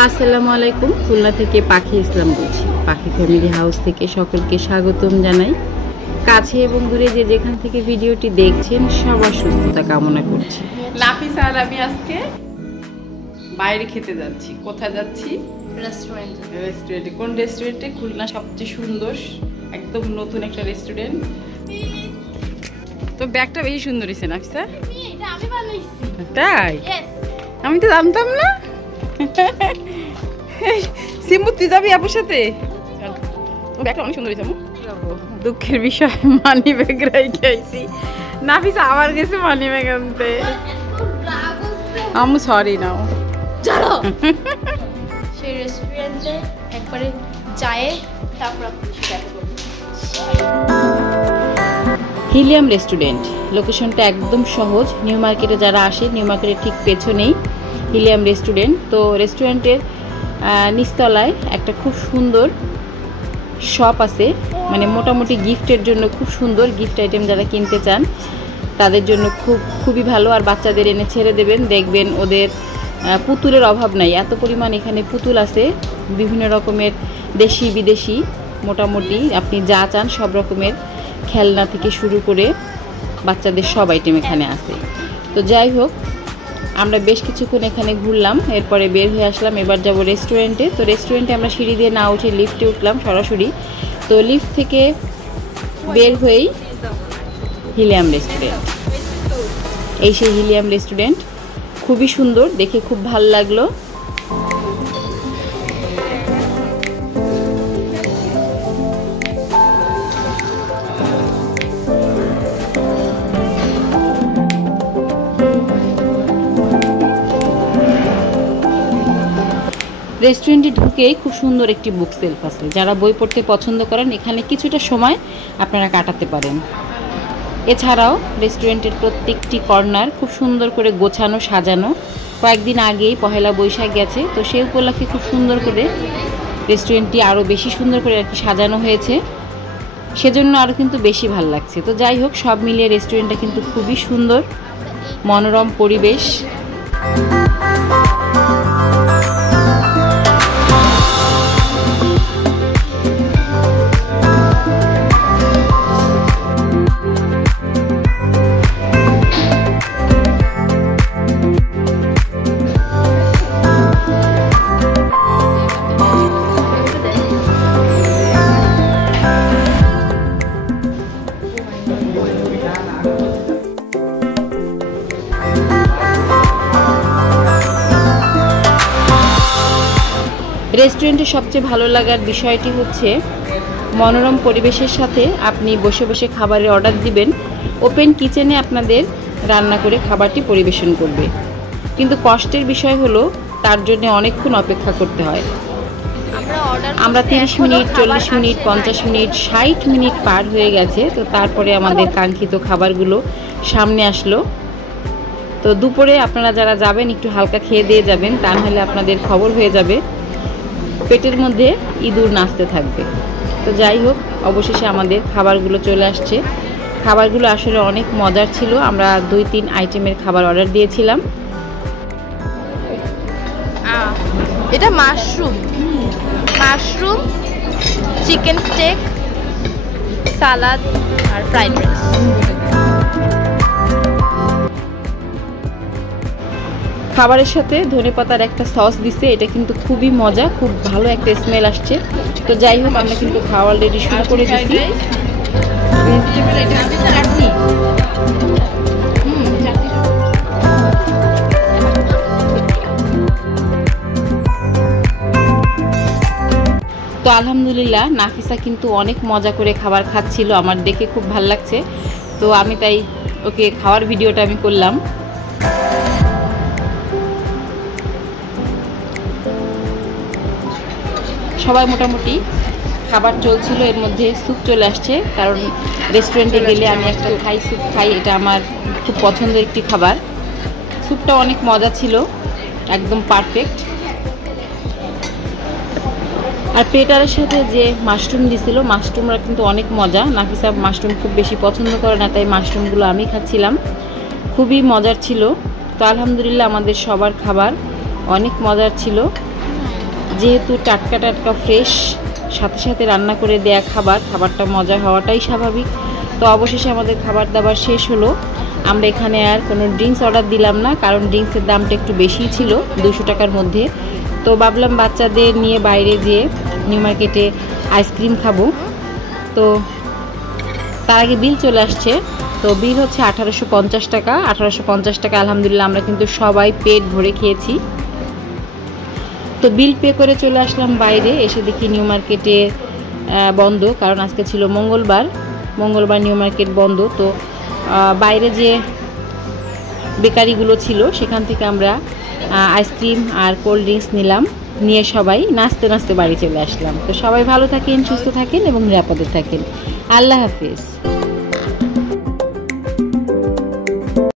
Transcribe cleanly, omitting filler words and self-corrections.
আসসালামু আলাইকুম। খুলনা থেকে পাখি ইসলাম বলছি। পাখি ফ্যামিলি হাউস থেকে সকলকে স্বাগতম জানাই। কাছে এবং দূরে যে যেখান থেকে ভিডিওটি দেখছেন সবার সুস্থতা কামনা করছি। নাফিসা আর আমি আজকে বাইরে খেতে যাচ্ছি। কোথায় যাচ্ছি? রেস্টুরেন্টে। কোন রেস্টুরেন্টে? খুলনা সবচেয়ে সুন্দর একদম নতুন একটা রেস্টুরেন্ট। তো ব্যাগটা বেশি সুন্দর হয়েছে নাফিসা। তাই? আমি তো জানতাম না। সিম্বু তুই যাবি আপুর সাথে? ব্যাগটা অনেক সুন্দর হয়েছে। দুঃখের বিষয় মানি ব্যাগ রেখে আইছি। নাফিসা আবার গেছে মানি ব্যাগ আনতে। আমি সরি নাও। চলো সেই রেস্টুরেন্টে একবারে যায়, তারপর হিলিয়াম রেস্টুরেন্ট। লোকেশনটা একদম সহজ। নিউ মার্কেটে যারা আসে, নিউ মার্কেটের ঠিক পেছনেই হিলিয়াম রেস্টুরেন্ট। তো রেস্টুরেন্টের নিচতলায় একটা খুব সুন্দর শপ আছে, মানে মোটামুটি গিফটের জন্য খুব সুন্দর গিফট আইটেম যারা কিনতে চান তাদের জন্য খুবই ভালো। আর বাচ্চাদের এনে ছেড়ে দেবেন, দেখবেন ওদের পুতুলের অভাব নাই। এত পরিমাণ এখানে পুতুল আছে, বিভিন্ন রকমের দেশি বিদেশি, মোটামুটি আপনি যা চান সব রকমের খেলনা থেকে শুরু করে বাচ্চাদের সব আইটেম এখানে আছে। তো যাই হোক, আমরা বেশ কিছুক্ষণ এখানে ঘুরলাম, এরপরে বের হয়ে আসলাম। এবার যাব রেস্টুরেন্টে। তো রেস্টুরেন্টে আমরা সিঁড়ি দিয়ে না উঠে লিফটে উঠলাম সরাসরি। তো লিফট থেকে বের হয়েই হিলিয়াম রেস্টুরেন্ট। এই সেই হিলিয়াম রেস্টুরেন্ট, খুবই সুন্দর, দেখে খুব ভালো লাগলো। রেস্টুরেন্টে ঢুকেই খুব সুন্দর একটি বুক সেলফ আছে। যারা বই পড়তে পছন্দ করেন এখানে কিছুটা সময় আপনারা কাটাতে পারেন। এছাড়াও রেস্টুরেন্টের প্রত্যেকটি কর্নার খুব সুন্দর করে গোছানো সাজানো। কয়েকদিন আগেই পহেলা বৈশাখ গেছে, তো সেই উপলক্ষে খুব সুন্দর করে রেস্টুরেন্টটি আরও বেশি সুন্দর করে আর কি সাজানো হয়েছে, সেজন্য আরও কিন্তু বেশি ভালো লাগছে। তো যাই হোক, সব মিলিয়ে রেস্টুরেন্টটা কিন্তু খুবই সুন্দর, মনোরম পরিবেশ। রেস্টুরেন্টে সবচেয়ে ভালো লাগার বিষয়টি হচ্ছে মনোরম পরিবেশের সাথে আপনি বসে বসে খাবারের অর্ডার দিবেন, ওপেন কিচেনে আপনাদের রান্না করে খাবারটি পরিবেশন করবে। কিন্তু কষ্টের বিষয় হলো তার জন্য অনেকক্ষণ অপেক্ষা করতে হয়। আমরা 30 মিনিট, 40 মিনিট, 50 মিনিট, 60 মিনিট পার হয়ে গেছে। তো তারপরে আমাদের কাঙ্ক্ষিত খাবারগুলো সামনে আসলো। তো দুপুরে আপনারা যারা যাবেন একটু হালকা খেয়ে দিয়ে যাবেন, তা নাহলে আপনাদের খবর হয়ে যাবে, পেটের মধ্যে ইঁদুর নাচতে থাকবে। তো যাই হোক, অবশেষে আমাদের খাবারগুলো চলে আসছে। খাবারগুলো আসলে অনেক মজার ছিল। আমরা 2-3 আইটেমের খাবার অর্ডার দিয়েছিলাম। এটা মাশরুম চিকেন স্টেক, সালাদ আর ফ্রাইড রাইস। খাবারের সাথে ধনেপাতার একটা সস দিছে, এটা কিন্তু খুবই মজা, খুব ভালো একটা স্মেল আসছে। তো যাই হোক, আমরা কিন্তু খাওয়া অলরেডি শুরু করে দিচ্ছি। তো আলহামদুলিল্লাহ, নাফিসা কিন্তু অনেক মজা করে খাবার খাচ্ছিল, আমার দেখে খুব ভালো লাগছে। তো আমি তাই ওকে খাওয়ার ভিডিওটা আমি করলাম। সবাই মোটামুটি খাবার চলছিল, এর মধ্যে স্যুপ চলে আসছে। কারণ রেস্টুরেন্টে গেলে আমি একটা স্যুপ খাই, এটা আমার খুব পছন্দের একটি খাবার। স্যুপটা অনেক মজা ছিল, একদম পারফেক্ট। আর প্লেটারের সাথে যে মাশরুম দিছিল, মাশরুমরা কিন্তু অনেক মজা। নাফিসা মাশরুম খুব বেশি পছন্দ করে না, তাই মাশরুমগুলো আমি খাচ্ছিলাম, খুবই মজার ছিল। তো আলহামদুলিল্লাহ আমাদের সবার খাবার অনেক মজার ছিল। যেহেতু টাটকা টাটকা ফ্রেশ সাথে সাথে রান্না করে দেয়া খাবারটা মজা হওয়াটাই স্বাভাবিক। তো অবশেষে আমাদের খাবার দাবার শেষ হলো। আমরা এখানে আর কোনো ড্রিঙ্কস অর্ডার দিলাম না, কারণ ড্রিঙ্কসের দামটা একটু বেশি ছিল, 200 টাকার মধ্যে। তো ভাবলাম বাচ্চাদের নিয়ে বাইরে যেয়ে নিউ মার্কেটে আইসক্রিম খাবো। তো তার আগে বিল চলে আসছে। তো বিল হচ্ছে 1850 টাকা। 1850 টাকা আলহামদুলিল্লাহ আমরা কিন্তু সবাই পেট ভরে খেয়েছি। তো বিল পে করে চলে আসলাম বাইরে। এসে দেখি নিউ মার্কেটে বন্ধ, কারণ আজকে ছিল মঙ্গলবার নিউ মার্কেট বন্ধ। তো বাইরে যে বেকারিগুলো ছিল সেখান থেকে আমরা আইসক্রিম আর কোল্ড ড্রিঙ্কস নিলাম, নিয়ে সবাই নাচতে নাচতে বাড়ি চলে আসলাম। তো সবাই ভালো থাকেন, সুস্থ থাকেন এবং নিরাপদে থাকেন। আল্লাহ হাফেজ।